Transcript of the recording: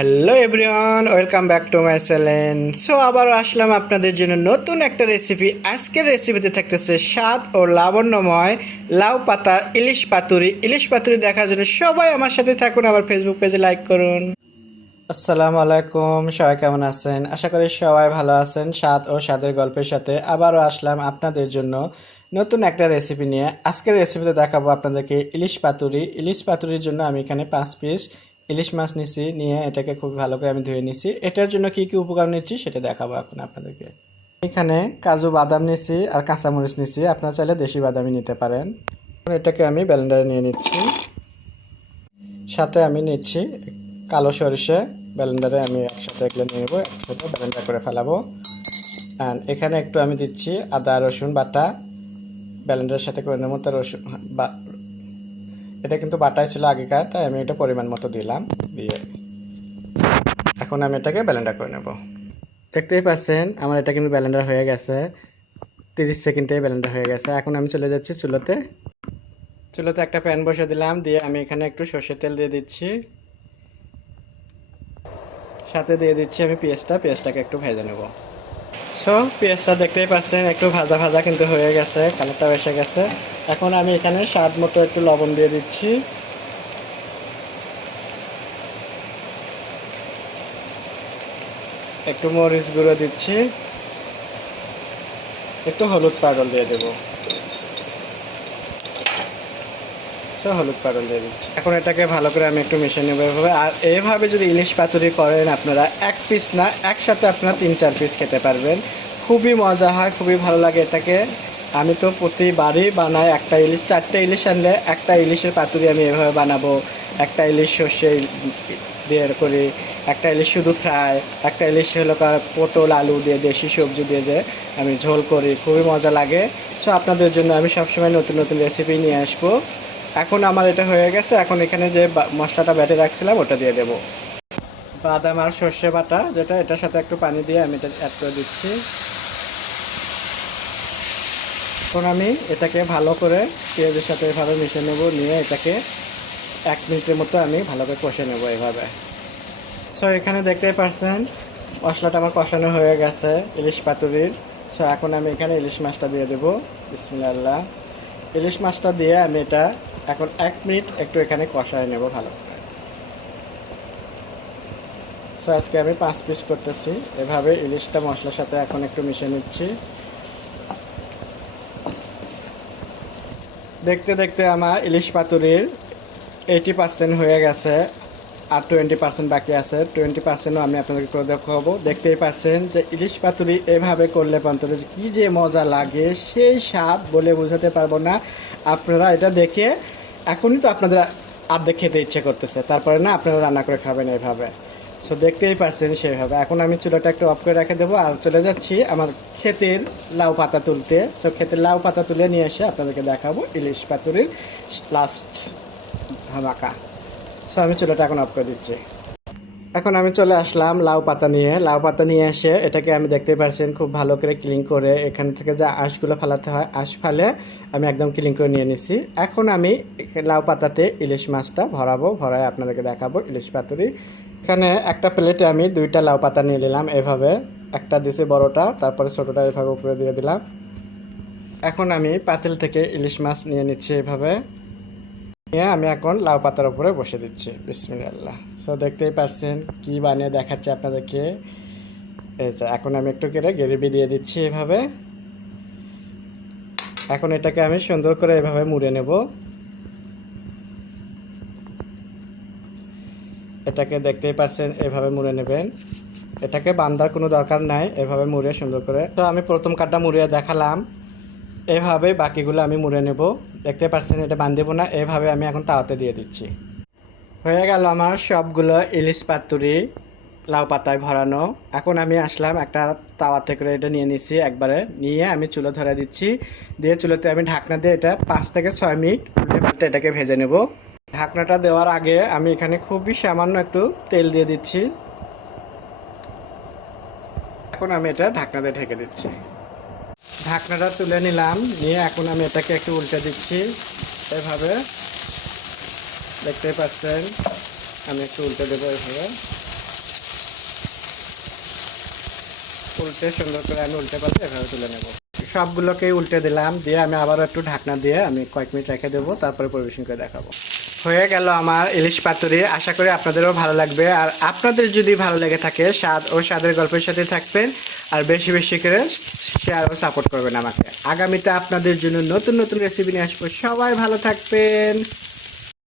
Hello everyone welcome back to my channel so আবারও আসলাম আপনাদের জন্য নতুন একটা রেসিপি আজকের রেসিপিতে থাকতেছে স্বাদ ও লাবণ্যময় লাউ পাতা, ইলিশ পাতুরি। ইলিশ পাতুরি দেখার জন্য সবাই আমার সাথে থাকুন। আমার ফেসবুক পেজে লাইক করুন। আসসালামু আলাইকুম। সবাই কেমন আছেন? আশা করি সবাই ভালো আছেন। স্বাদ ও স্বাদের গল্পের সাথে আবারও আসলাম আপনাদের জন্য নতুন একটা রেসিপি নিয়ে। আজকের রেসিপিতে দেখাবো আপনাদেরকে ইলিশ পাতুরি। ইলিশ পাতুরির জন্য আমি এখানে পাঁচ পিস ইলিশ মাছ নিছি, নিয়ে এটাকে খুব ভালো করে আমি ধুয়ে নিছি। এটার জন্য কি কি উপকরণ নিচ্ছি সেটা দেখাবো এখন আপনাদেরকে। এখানে কাজু বাদাম নিছি আর কাঁচামরিচ নিছি। আপনারা চাইলে দেশি বাদামই নিতে পারেন। এটাকে আমি ব্লেন্ডারে নিয়ে নিচ্ছি। সাথে আমি নিচ্ছি কালো সরিষে। ব্লেন্ডারে আমি একসাথে এগুলো নিয়ে নেব, একসাথে ব্লেন্ডার করে ফেলাবো। অ্যান্ড এখানে একটু আমি দিচ্ছি আদা, রসুন বাটা। ব্লেন্ডারের সাথে করে নেব। তার রসুন এটা কিন্তু বাটাই ছিল আগেকার, তাই আমি এটা পরিমাণ মতো দিলাম, দিয়ে এখন আমি এটাকে ব্লেন্ডার করে নেব। দেখতেই পাচ্ছেন, আমার এটা কিন্তু ব্লেন্ডার হয়ে গেছে, তিরিশ সেকেন্ডে ব্লেন্ডার হয়ে গেছে। এখন আমি চলে যাচ্ছি চুলোতে। চুলোতে একটা প্যান বসে দিলাম, দিয়ে আমি এখানে একটু সর্ষের তেল দিয়ে দিচ্ছি। সাথে দিয়ে দিচ্ছি আমি পেঁয়াজটা, পেঁয়াজটাকে একটু ভেজে নেব। সো পেঁয়াজটা দেখতেই পাচ্ছেন, একটু ভাজা ভাজা কিন্তু হয়ে গেছে কালারটাও এসে গেছে। এখন আমি এখানে স্বাদ মতো একটু লবণ দিয়ে দিচ্ছি। একটু মরিচ গুঁড়ো দিচ্ছি। একটু হলুদ পাউডার দিয়ে দেবো। সো হলুদ পাউডার দিয়ে দিচ্ছি। এখন এটাকে ভালো করে আমি একটু মিশিয়ে নেব এভাবে। আর এইভাবে যদি ইলিশ পাতুরি করেন আপনারা, এক পিস না, একসাথে আপনারা তিন, চার পিস খেতে পারবেন। খুবই মজা হয়, খুবই ভালো লাগে এটাকে। আমি তো প্রতিবারই বানাই একটা ইলিশ, চারটে ইলিশ আনলে একটা ইলিশের পাতুরি আমি এভাবে বানাবো। একটা ইলিশ সর্ষে দিয়ে করি, একটা ইলিশ শুধু ফ্রাই, একটা ইলিশ হলো পটল, আলু দিয়ে, দেশি সবজি দিয়ে যে আমি ঝোল করি, খুবই মজা লাগে। সো আপনাদের জন্য আমি সবসময় নতুন নতুন রেসিপি নিয়ে আসব। এখন আমার এটা হয়ে গেছে, এখন এখানে যে মশলাটা বেটে রাখছিলাম, ওটা দিয়ে দেবো। বাদাম আর সর্ষে বাটা যেটা, এটার সাথে একটু পানি দিয়ে আমি এটা অ্যাড করে দিচ্ছি। এখন আমি এটাকে ভালো করে পেঁয়াজের সাথে এভাবে মিশিয়ে নেব, নিয়ে এটাকে এক মিনিটের মতো আমি ভালো করে কষে নেব এভাবে। সো এখানে দেখতেই পারছেন, মশলাটা আমার কষানো হয়ে গেছে, ইলিশ পাতুরির। সো এখন আমি এখানে ইলিশ মাছটা দিয়ে দেবো, বিসমিল্লাহ। ইলিশ মাছটা দিয়ে আমি এটা এখন এক মিনিট একটু এখানে কষায় নেব ভালো সো আজকে আমি পাঁচ পিস করতেছি। এভাবে ইলিশটা মশলার সাথে এখন একটু মিশিয়ে নিচ্ছি। দেখতে দেখতে আমার ইলিশ পাতুরির এইটি পার্সেন্ট হয়ে গেছে আর টোয়েন্টি পার্সেন্ট বাকি আছে। টোয়েন্টি পার্সেন্টও আমি আপনাদেরকে করে দেখাবো। দেখতেই পারছেন যে ইলিশ পাতুরি এভাবে করলে পান্তরে কি যে মজা লাগে, সেই স্বাদ বলে বোঝাতে পারব না। আপনারা এটা দেখে এখনই তো আপনাদের আর্ধেক খেতে ইচ্ছে করতেছে। তারপরে না আপনারা রান্না করে খাবেন এইভাবে সো দেখতেই পারছেন সেইভাবে এখন আমি চুলাটা একটু অফ করে রেখে দেবো আর চলে যাচ্ছি আমার ক্ষেতের লাউ পাতা তুলতে। সো ক্ষেতের লাউ পাতা তুলে নিয়ে এসে আপনাদেরকে দেখাবো ইলিশ পাতুরির লাস্ট ধামাকা। সো আমি চুলাটা এখন অফ করে দিচ্ছি। এখন আমি চলে আসলাম লাউ পাতা নিয়ে। লাউ পাতা নিয়ে এসে এটাকে আমি দেখতে পাচ্ছেন খুব ভালো করে ক্লিন করে এখান থেকে যা আঁশগুলো ফালাতে হয়, আঁশ ফালে আমি একদম ক্লিন করে নিয়ে নিছি। এখন আমি লাউ পাতাতে ইলিশ মাছটা ভরাবো, ভরায় আপনাদেরকে দেখাবো ইলিশ পাতুরি। এখানে একটা প্লেটে আমি দুইটা লাউ পাতা নিয়ে নিলাম এভাবে। একটা দিছি বড়টা, তারপরে ছোটোটা এভাবে উপরে দিয়ে দিলাম। এখন আমি পাতিল থেকে ইলিশ মাছ নিয়ে নিচ্ছি এভাবে। নিয়ে আমি এখন লাউ পাতার উপরে বসে দিচ্ছি। বিসমিল্লাহ। সো দেখতেই পারছেন কি বানিয়ে দেখাচ্ছে আপনাদেরকে। এখন আমি একটু করে গ্রেভি দিয়ে দিচ্ছি এভাবে। এখন এটাকে আমি সুন্দর করে এভাবে মুড়ে নেব। এটাকে দেখতেই পারছেন, এভাবে মুড়ে নেবেন। এটাকে বান্দার কোনো দরকার নাই, এভাবে মুড়ে সুন্দর করে। তো, আমি প্রথম কাঠটা মুড়িয়ে দেখালাম। এভাবে বাকিগুলো আমি মুড়ে নেব। দেখতে পাচ্ছেন, এটা বান্ধব না এভাবে আমি এখন তাওয়াতে দিয়ে দিচ্ছি। হয়ে গেল আমার সবগুলো ইলিশ পাতুরি, লাউ পাতায় ভরানো। এখন আমি আসলাম একটা তাওয়া থেকে এটা নিয়ে নিচ্ছি একবারে। নিয়ে আমি চুলো ধরে দিচ্ছি, দিয়ে চুলোতে আমি ঢাকনা দিয়ে এটা পাঁচ থেকে ছয় মিনিট উল্টে এটাকে ভেজে নেব। ঢাকনাটা দেওয়ার আগে আমি এখানে খুবই সামান্য একটু তেল দিয়ে দিচ্ছি। এখন আমি এটা ঢাকনা দিয়ে ঢেকে দিচ্ছি। ঢাকনাটা তুলে নিলাম। নিয়ে এখন আমি এটাকে একটু উল্টে দিচ্ছি। এভাবে। দেখতে পাচ্ছেন, আমি একটু উল্টে দেবো এভাবে। উল্টে সুন্দর করে আমি উল্টে পারলে এভাবে তুলে নেব। সবগুলোকেই উল্টে দিলাম, দিয়ে আমি আবার একটু ঢাকনা দিয়ে আমি কয়েক মিনিট রেখে দেবো, তারপরে পরিবেশন করে দেখাবো। হয়ে গেল আমার ইলিশ পাতুরি। আশা করি আপনাদেরও ভালো লাগবে। আর আপনাদের যদি ভালো লেগে থাকে, স্বাদ ও স্বাদের গল্পের সাথে থাকবেন আর বেশি বেশি করে শেয়ার ও সাপোর্ট করবেন আমাকে। আগামীতে আপনাদের জন্য নতুন নতুন রেসিপি নিয়ে আসব। সবাই ভালো থাকবেন।